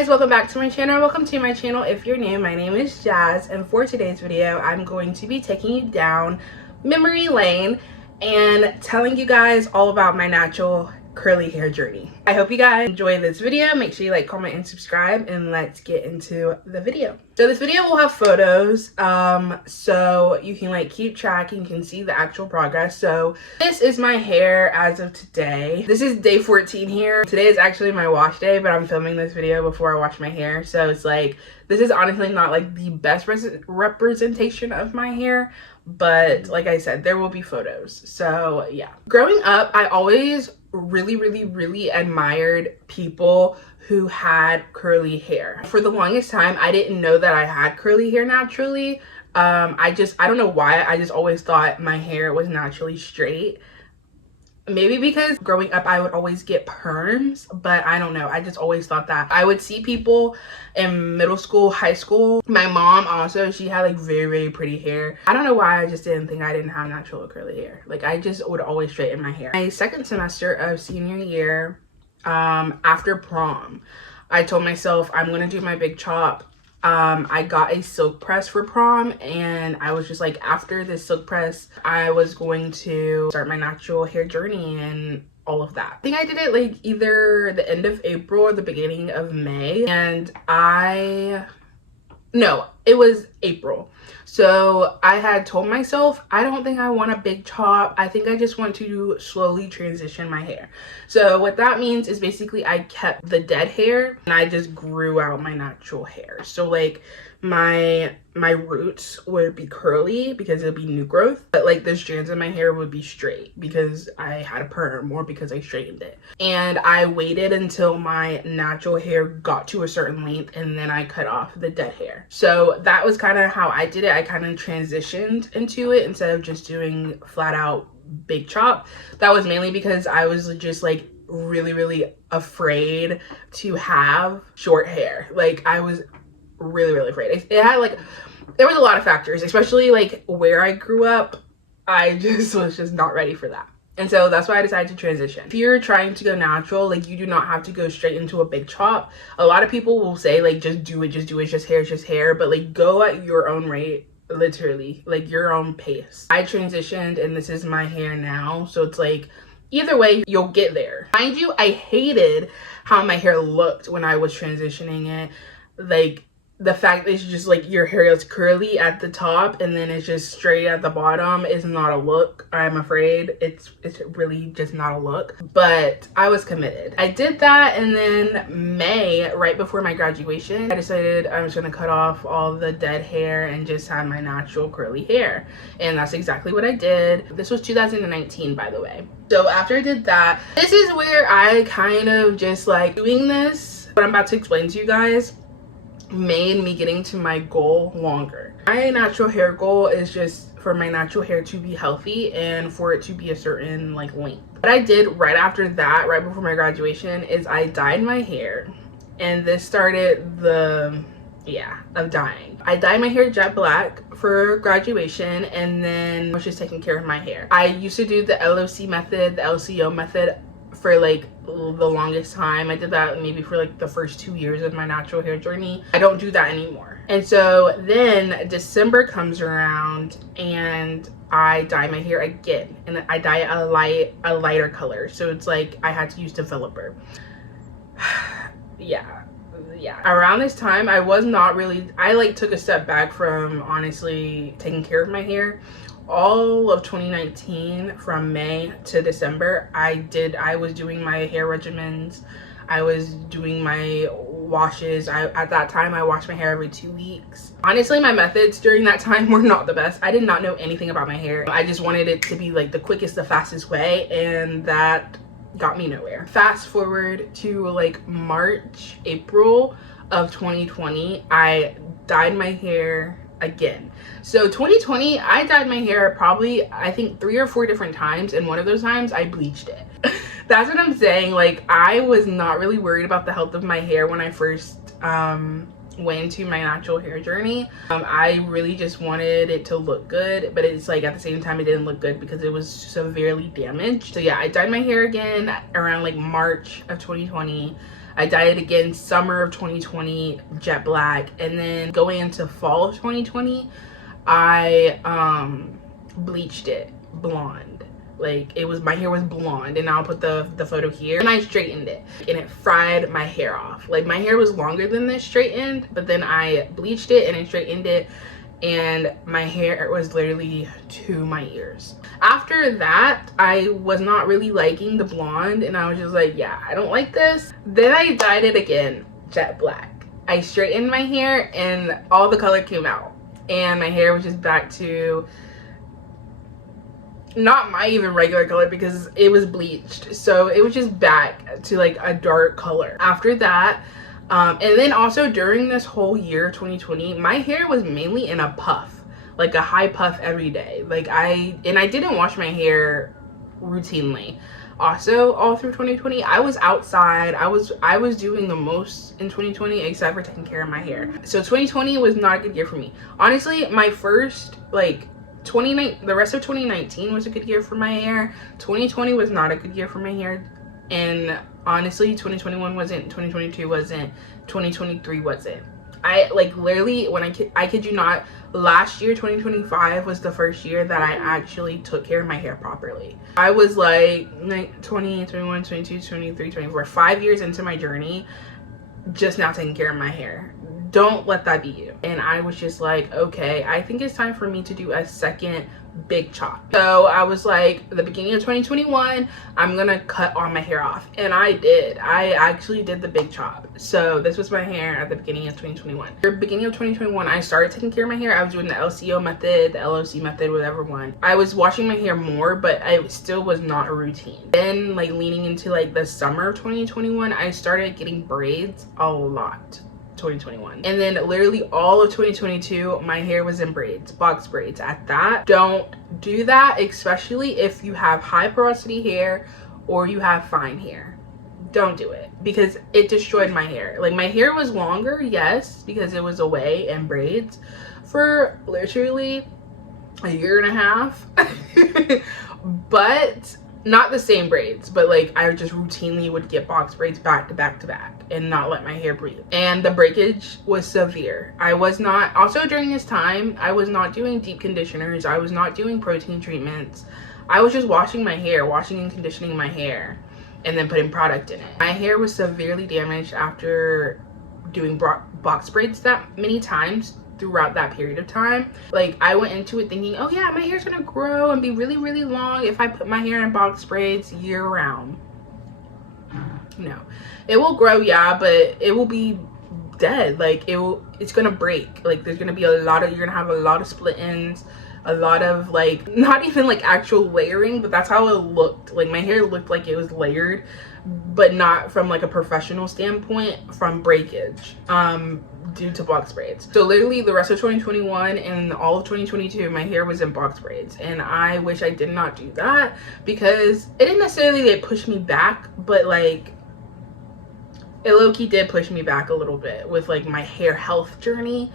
guys, welcome back to my channel. Welcome to my channel if you're new. My name is Jazz, and for today's video I'm going to be taking you down memory lane and telling you guys all about my natural curly hair journey. I hope you guys enjoy this video. Make sure you like, comment, and subscribe, and let's get into the video. So this video will have photos so you can like keep track and you can see the actual progress. So this is my hair as of today. This is day 14 here. Today is actually my wash day, but I'm filming this video before I wash my hair, so it's like this is honestly not like the best representation of my hair, but like I said, there will be photos. So yeah, growing up I always really admired people who had curly hair. For the longest time I didn't know that I had curly hair naturally. I don't know why, I just always thought my hair was naturally straight. Maybe because growing up I would always get perms, but I don't know, I just always thought that. I would see people in middle school, high school. My mom also, she had like very pretty hair. I don't know why, I just didn't think I didn't have natural curly hair. Like I just would always straighten my hair. My second semester of senior year, after prom, I told myself I'm gonna do my big chop. I got a silk press for prom, and I was just like, after this silk press I was going to start my natural hair journey and all of that. I think I did it like either the end of April or the beginning of May, and no, it was April. So I had told myself I don't think I want a big chop. I think I just want to slowly transition my hair. So what that means is basically I kept the dead hair and I just grew out my natural hair. So like my roots would be curly because it would be new growth, but like the strands of my hair would be straight because I had a perm or because I straightened it. And I waited until my natural hair got to a certain length and then I cut off the dead hair. So that was kind of how I did it. I kind of transitioned into it instead of just doing flat out big chop. That was mainly because I was just like really afraid to have short hair. Like I was really afraid. It had like, there was a lot of factors, especially like where I grew up. I just was just not ready for that. And so that's why I decided to transition. If you're trying to go natural, like you do not have to go straight into a big chop. A lot of people will say like just do it, just hair, but like go at your own rate, literally, like your own pace. I transitioned and this is my hair now, so it's like either way you'll get there. Mind you, I hated how my hair looked when I was transitioning it. Like the fact that it's just like your hair is curly at the top and then it's just straight at the bottom is not a look. I'm afraid it's really just not a look, but I was committed. I did that, and then May, right before my graduation, I decided I was gonna cut off all the dead hair and just have my natural curly hair, and that's exactly what I did. This was 2019, by the way. So after I did that, this is where I kind of just like doing this, what I'm about to explain to you guys, made me getting to my goal longer. My natural hair goal is just for my natural hair to be healthy and for it to be a certain like length. What I did right after that, right before my graduation, is I dyed my hair, and this started the of dyeing. I dyed my hair jet black for graduation, and then I was just taking care of my hair. I used to do the LOC method, the LCO method, for like the longest time. I did that maybe for like the first 2 years of my natural hair journey. I don't do that anymore. And so then December comes around and I dye my hair again, and I dye a lighter color, so it's like I had to use developer. yeah, around this time I was not really, I like took a step back from honestly taking care of my hair. All of 2019, from May to December, I was doing my hair regimens. I was doing my washes. At that time I washed my hair every 2 weeks. Honestly, my methods during that time were not the best. I did not know anything about my hair. I just wanted it to be like the quickest, the fastest way, and that got me nowhere. Fast forward to like March, April of 2020, I dyed my hair again. So 2020, I dyed my hair probably, I think 3 or 4 different times, and one of those times I bleached it. That's what I'm saying. Like I was not really worried about the health of my hair when I first went into my natural hair journey. I really just wanted it to look good, but it's like at the same time it didn't look good because it was severely damaged. So yeah, I dyed my hair again around like March of 2020. I dyed it again summer of 2020, jet black. And then going into fall of 2020, I bleached it blonde. Like, it was, my hair was blonde, and I'll put the photo here. And I straightened it, and it fried my hair off. Like, my hair was longer than this straightened, but then I bleached it and I straightened it, and my hair was literally to my ears. After that, I was not really liking the blonde, and I was just like, yeah, I don't like this. Then I dyed it again jet black. I straightened my hair and all the color came out, and my hair was just back to not my even regular color because it was bleached, so it was just back to like a dark color. After that, and then also during this whole year 2020, my hair was mainly in a puff, like a high puff every day. Like, I didn't wash my hair routinely. Also, all through 2020, I was outside. I was doing the most in 2020 except for taking care of my hair. So 2020 was not a good year for me. Honestly, my first like the rest of 2019 was a good year for my hair. 2020 was not a good year for my hair, and honestly 2021 wasn't, 2022 wasn't, 2023 wasn't. I like literally, when I kid you not, last year 2025 was the first year that I actually took care of my hair properly. I was like 20, 21, 22, 23, 24, 5 years into my journey just now taking care of my hair. Don't let that be you. And I was just like, okay, I think it's time for me to do a second big chop. So I was like, the beginning of 2021, I'm gonna cut all my hair off, and I did. I actually did the big chop. So this was my hair at the beginning of 2021. At the beginning of 2021, I started taking care of my hair. I was doing the LCO method, the LOC method, whatever one. I was washing my hair more, but I still was not a routine. Then, like, leaning into like the summer of 2021, I started getting braids a lot. 2021, and then literally all of 2022 my hair was in braids, box braids. At that, don't do that, especially if you have high porosity hair or you have fine hair. Don't do it, because it destroyed my hair. Like, my hair was longer, yes, because it was away in braids for literally a year and a half but not the same braids, but like I just routinely would get box braids back to back to back and not let my hair breathe, and the breakage was severe. I was not, also during this time, I was not doing deep conditioners, I was not doing protein treatments. I was just washing my hair, washing and conditioning my hair, and then putting product in it. My hair was severely damaged after doing box braids that many times throughout that period of time. Like, I went into it thinking, oh yeah, my hair's gonna grow and be really, really long if I put my hair in box braids year round. No, it will grow, yeah, but it will be dead. Like, it's gonna break. Like, there's gonna be you're gonna have a lot of split ends, a lot of like, not even like actual layering, but that's how it looked. Like, my hair looked like it was layered, but not from like a professional standpoint, from breakage due to box braids. So literally the rest of 2021 and all of 2022 my hair was in box braids, and I wish I did not do that, because it didn't necessarily like push me back, but like it low-key did push me back a little bit with like my hair health journey,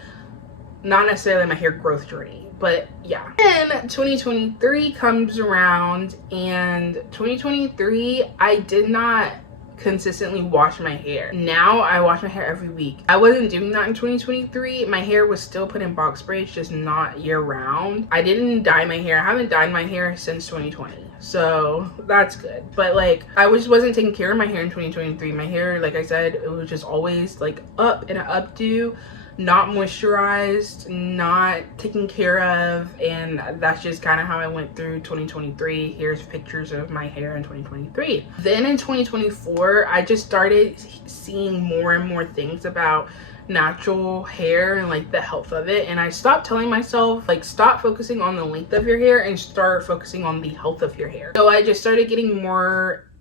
not necessarily my hair growth journey, but yeah. Then 2023 comes around, and 2023 I did not consistently wash my hair. Now I wash my hair every week. I wasn't doing that in 2023. My hair was still put in box braids, just not year round. I didn't dye my hair. I haven't dyed my hair since 2020, so that's good. But like, I wasn't taking care of my hair in 2023. My hair, like I said, it was just always like up in an updo, not moisturized, not taken care of, and that's just kind of how I went through 2023. Here's pictures of my hair in 2023. Then in 2024 I just started seeing more and more things about natural hair and like the health of it, and I stopped telling myself like, stop focusing on the length of your hair and start focusing on the health of your hair. So I just started getting more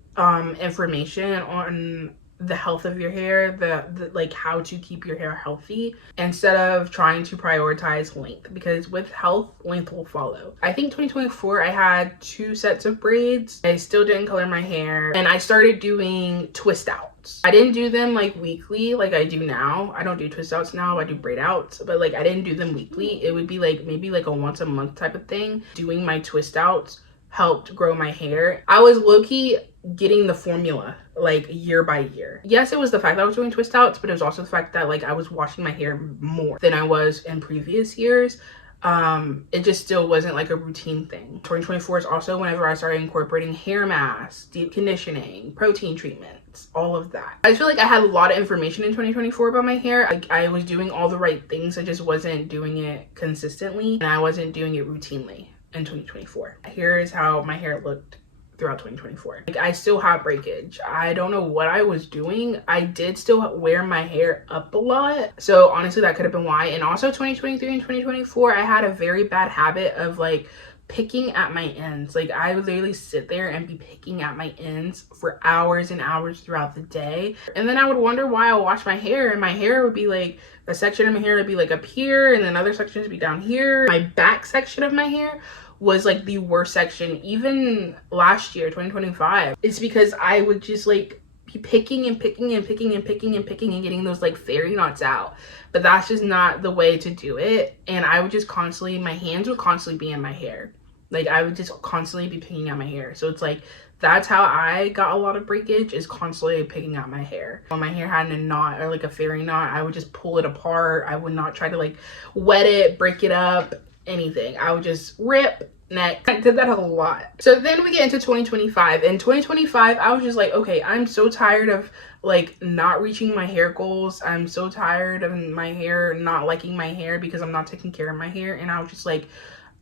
information on the health of your hair, the like how to keep your hair healthy, instead of trying to prioritize length, because with health, length will follow. I think 2024 I had 2 sets of braids. I still didn't color my hair, and I started doing twist outs. I didn't do them like weekly like I do now. I don't do twist outs now, I do braid outs, but like I didn't do them weekly. It would be like maybe like a once a month type of thing, doing my twist outs helped grow my hair. I was low-key getting the formula like year by year. Yes, it was the fact that I was doing twist outs, but it was also the fact that like I was washing my hair more than I was in previous years. It just still wasn't like a routine thing. 2024 is also whenever I started incorporating hair masks, deep conditioning, protein treatments, all of that. I just feel like I had a lot of information in 2024 about my hair. Like I was doing all the right things, I just wasn't doing it consistently, and I wasn't doing it routinely in 2024. Here is how my hair looked throughout 2024. Like I still have breakage. I don't know what I was doing. I did still wear my hair up a lot, so honestly that could have been why. And also 2023 and 2024 I had a very bad habit of like picking at my ends. Like I would literally sit there and be picking at my ends for hours and hours throughout the day, and then I would wonder why I would wash my hair and my hair would be like, a section of my hair would be like up here and then other sections would be down here. My back section of my hair was like the worst section. Even last year, 2025, it's because I would just like be picking and picking and picking and picking and picking and getting those like fairy knots out. But that's just not the way to do it. And I would just constantly, my hands would constantly be in my hair. Like I would just constantly be picking at my hair. So it's like, that's how I got a lot of breakage, is constantly picking out my hair. When my hair had a knot or like a fairy knot, I would just pull it apart. I would not try to like wet it, break it up, anything. I would just rip, neck. I did that a lot. So then we get into 2025. In 2025 I was just like, okay, I'm so tired of like not reaching my hair goals. I'm so tired of my hair, not liking my hair because I'm not taking care of my hair. And I was just like,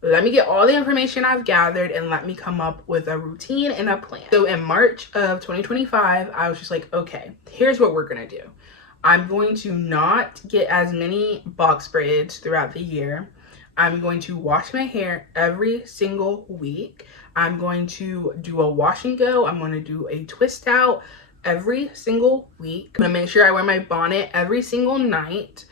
let me get all the information I've gathered and let me come up with a routine and a plan. So in March of 2025 I was just like, okay, here's what we're gonna do. I'm going to not get as many box braids throughout the year. I'm going to wash my hair every single week. I'm going to do a wash and go. I'm going to do a twist out every single week. I'm going to make sure I wear my bonnet every single night.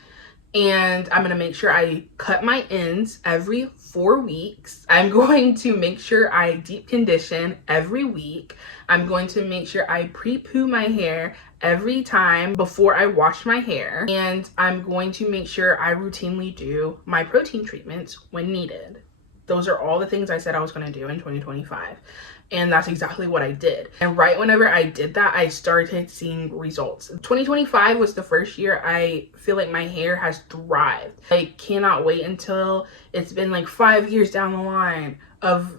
And I'm going to make sure I cut my ends every 4 weeks. I'm going to make sure I deep condition every week. I'm going to make sure I pre-poo my hair every time before I wash my hair. And I'm going to make sure I routinely do my protein treatments when needed. Those are all the things I said I was going to do in 2025. And that's exactly what I did. And right whenever I did that, I started seeing results. 2025 was the first year I feel like my hair has thrived. I cannot wait until it's been like 5 years down the line of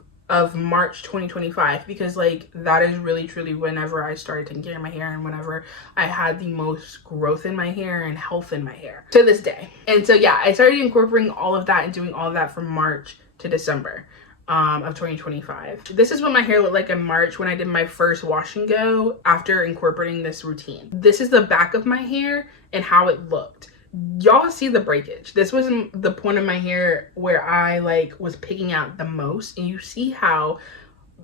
March 2025, because like that is really truly whenever I started taking care of my hair and whenever I had the most growth in my hair and health in my hair to this day. And so yeah, I started incorporating all of that and doing all of that from March to December of 2025. This is what my hair looked like in March when I did my first wash and go after incorporating this routine. This is the back of my hair and how it looked. Y'all see the breakage. This was the point of my hair where I like was picking out the most, and you see how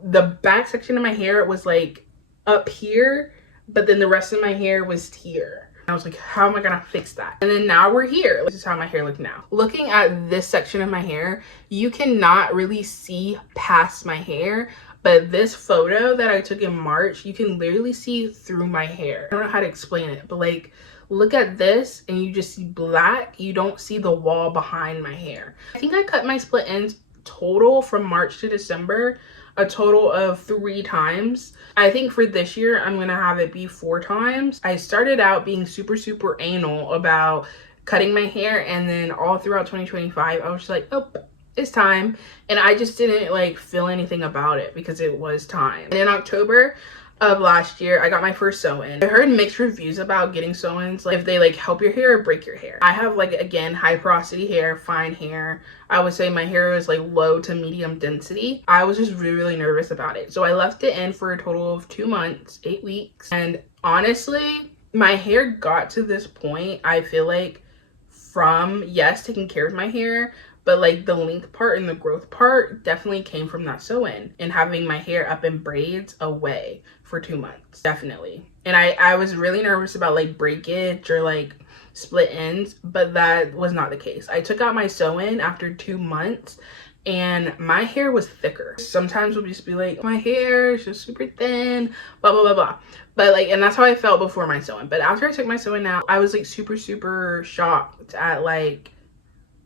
the back section of my hair was like up here, but then the rest of my hair was here. I was like, how am I gonna fix that? And then now we're here. This is how my hair looks now. Looking at this section of my hair, you cannot really see past my hair, but this photo that I took in March, you can literally see through my hair. I don't know how to explain it, but like, look at this and you just see black. You don't see the wall behind my hair. I think I cut my split ends total from March to December a total of 3 times. I think for this year, I'm gonna have it be 4 times. I started out being super anal about cutting my hair, and then all throughout 2025, I was just like, oh, it's time. And I just didn't like feel anything about it because it was time. And in October of last year, I got my first sew-in. I heard mixed reviews about getting sew-ins, like if they like help your hair or break your hair. I have like, again, high porosity hair, fine hair. I would say my hair was like low to medium density. I was just really nervous about it. So I left it in for a total of 2 months, 8 weeks. And honestly, my hair got to this point, I feel like, from, yes, taking care of my hair, but like the length part and the growth part definitely came from that sew-in and having my hair up in braids away for 2 months, definitely. And I was really nervous about like breakage or like split ends, but that was not the case. I took out my sew-in after 2 months and my hair was thicker. Sometimes we'll just be like, my hair is just super thin, blah, blah, blah, blah. But like, and that's how I felt before my sew-in. But after I took my sew-in out, I was like super shocked at like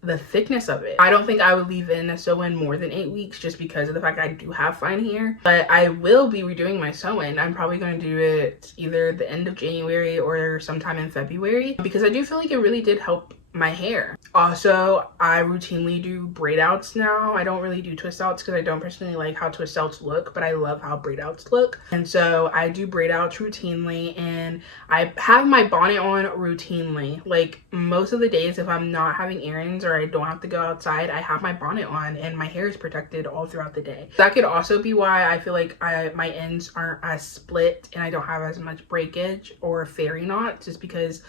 the thickness of it. I don't think I would leave in a sew-in more than 8 weeks just because of the fact I do have fine hair. But I will be redoing my sew-in. I'm probably going to do it either the end of January or sometime in February because I do feel like it really did help my hair. Also, I routinely do braid outs now. I don't really do twist outs because I don't personally like how twist outs look, but I love how braid outs look. And so I do braid outs routinely, and I have my bonnet on routinely. Like most of the days if I'm not having errands or I don't have to go outside, I have my bonnet on and my hair is protected all throughout the day. That could also be why I feel like my ends aren't as split and I don't have as much breakage or fairy knots, just because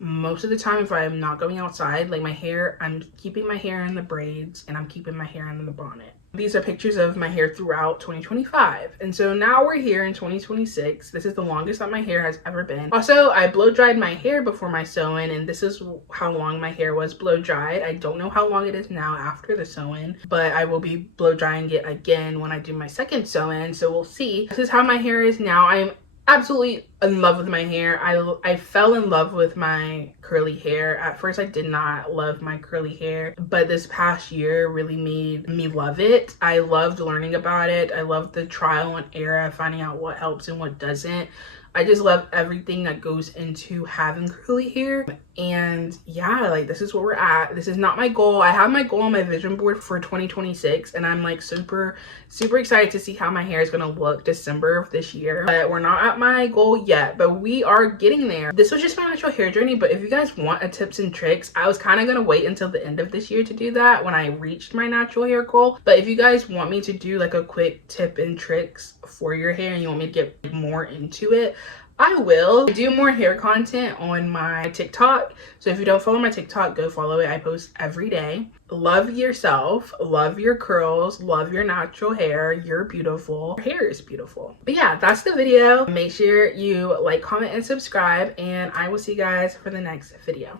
most of the time if I'm not going outside, like my hair, I'm keeping my hair in the braids and I'm keeping my hair in the bonnet. These are pictures of my hair throughout 2025. And so now we're here in 2026. This is the longest that my hair has ever been. Also, I blow dried my hair before my sew-in, and this is how long my hair was blow dried. I don't know how long it is now after the sew-in, but I will be blow drying it again when I do my second sew-in, so we'll see. This is how my hair is now. I'm absolutely in love with my hair. I fell in love with my curly hair. At first I did not love my curly hair, but this past year really made me love it. I loved learning about it. I loved the trial and error, finding out what helps and what doesn't. I just love everything that goes into having curly hair. And yeah, like this is where we're at. This is not my goal. I have my goal on my vision board for 2026, and I'm like super excited to see how my hair is gonna look December of this year. But we're not at my goal yet, but we are getting there. This was just my natural hair journey, but if you guys want a tips and tricks, I was kind of gonna wait until the end of this year to do that when I reached my natural hair goal. But if you guys want me to do like a quick tip and tricks for your hair and you want me to get more into it, I will do more hair content on my TikTok. So if you don't follow my TikTok, go follow it. I post every day. Love yourself, love your curls, love your natural hair. You're beautiful. Your hair is beautiful. But yeah, that's the video. Make sure you like, comment, and subscribe, and I will see you guys for the next video.